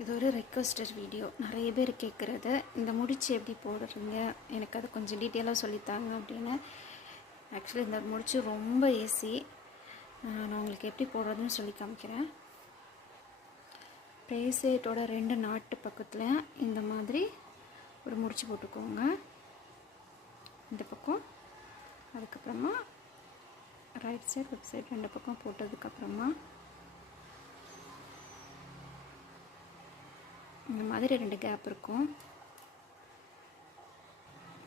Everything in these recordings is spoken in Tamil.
இது ஒரு ரெக்வஸ்டட் வீடியோ. நிறைய பேர் கேட்குறது, இந்த முடிச்சு எப்படி போடுறீங்க, எனக்கு அது கொஞ்சம் டீட்டெயிலாக சொல்லித்தாங்க அப்படின்னு. ஆக்சுவலி இந்த முடிச்சு ரொம்ப ஈஸி. நான் உங்களுக்கு எப்படி போடுறதுன்னு சொல்லி காமிக்கிறேன். பிரேஸ்லெட்டோட 2 நாட்டு பக்கத்தில் இந்த மாதிரி ஒரு முடிச்சு போட்டுக்கோங்க. இந்த பக்கம், அதுக்கப்புறமா ரைட் சைடு லெஃப்ட் சைடு 2 பக்கம் போட்டதுக்கப்புறமா இந்த மாதிரி 2 கேப் இருக்கும்.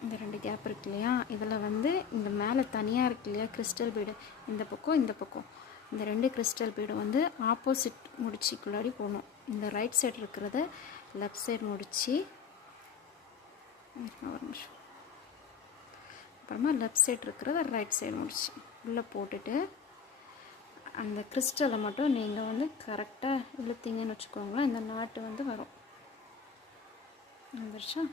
இந்த 2 கேப் இருக்கு இல்லையா, இதில் வந்து இந்த மேலே தனியாக இருக்கு இல்லையா கிறிஸ்டல் பீடு, இந்த பக்கம் இந்த பக்கம், இந்த 2 கிறிஸ்டல் பீடு வந்து ஆப்போசிட் முடிச்சுக்குள்ளாடி போகணும். இந்த ரைட் சைடு இருக்கிறத லெஃப்ட் சைடு முடிச்சு, ஒரு நிமிஷம், அப்புறமா லெஃப்ட் சைடு இருக்கிறத ரைட் சைடு முடிச்சு உள்ளே போட்டுட்டு, அந்த கிறிஸ்டலை மட்டும் நீங்கள் வந்து கரெக்டாக இழுத்தீங்கன்னு வச்சுக்கோங்களேன், இந்த நாட்டு வந்து வரும். வந்துருச்சா?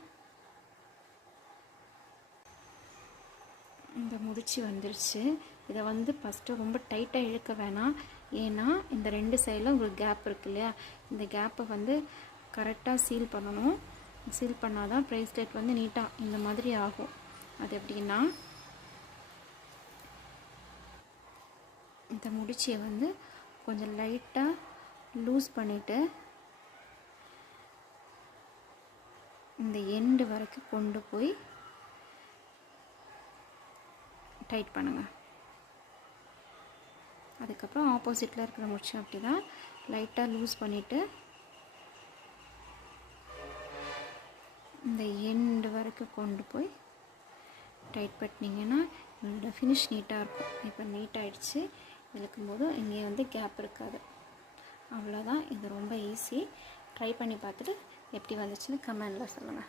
இந்த முடிச்சு வந்துருச்சு. இதை வந்து ஃபஸ்ட்டு ரொம்ப டைட்டாக இழுக்க வேணாம். ஏன்னா இந்த 2 சைடில் உங்களுக்கு கேப் இருக்கு இல்லையா, இந்த கேப்பை வந்து கரெக்டாக சீல் பண்ணணும். சீல் பண்ணால் தான் ப்ரேஸ்லெட் வந்து நீட்டாக இந்த மாதிரி ஆகும். அது எப்படின்னா, இந்த முடிச்சியை வந்து கொஞ்சம் லைட்டாக லூஸ் பண்ணிவிட்டு இந்த எண்டு வரைக்கும் கொண்டு போய் டைட் பண்ணுங்கள். அதுக்கப்புறம் ஆப்போசிட்டில் இருக்கிற முடிச்சு அப்படி தான் லைட்டாக லூஸ் பண்ணிவிட்டு இந்த எண்டு வரைக்கும் கொண்டு போய் டைட் பண்ணிங்கன்னா இதோட ஃபினிஷ் நீட்டாக இருக்கும். இப்போ நீட்டாகிடுச்சு. இழுக்கும்போது இங்கே வந்து கேப் இருக்காது. அவ்வளோதான். இது ரொம்ப ஈஸி. ட்ரை பண்ணி பார்த்துட்டு எப்படி வந்துச்சுன்னு கமெண்டில் சொல்லுங்கள்.